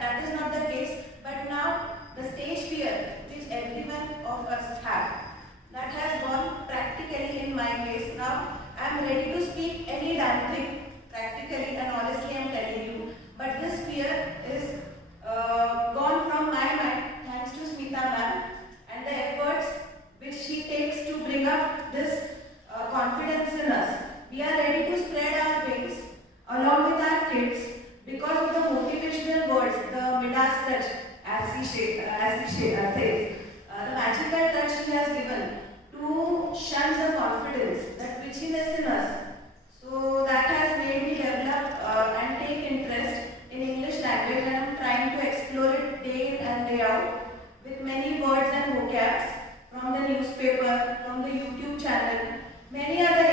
that is not the case. But now the stage fear which everyone of us have, that has gone practically in my case. Now I am ready to speak any damn thing practically and honestly I am telling you. But this fear is gone from my mind thanks to Smita ma'am and the efforts which she takes to bring up this confidence in us. We are ready to spread our wings along with our kids because of the motivational words, the Midas touch, as he says, the magical touch he has given to shun the confidence, that witchiness in us. So that has made me develop and take interest in English language, and I am trying to explore it day in and day out with many words and vocabs from the newspaper, from the YouTube channel, many other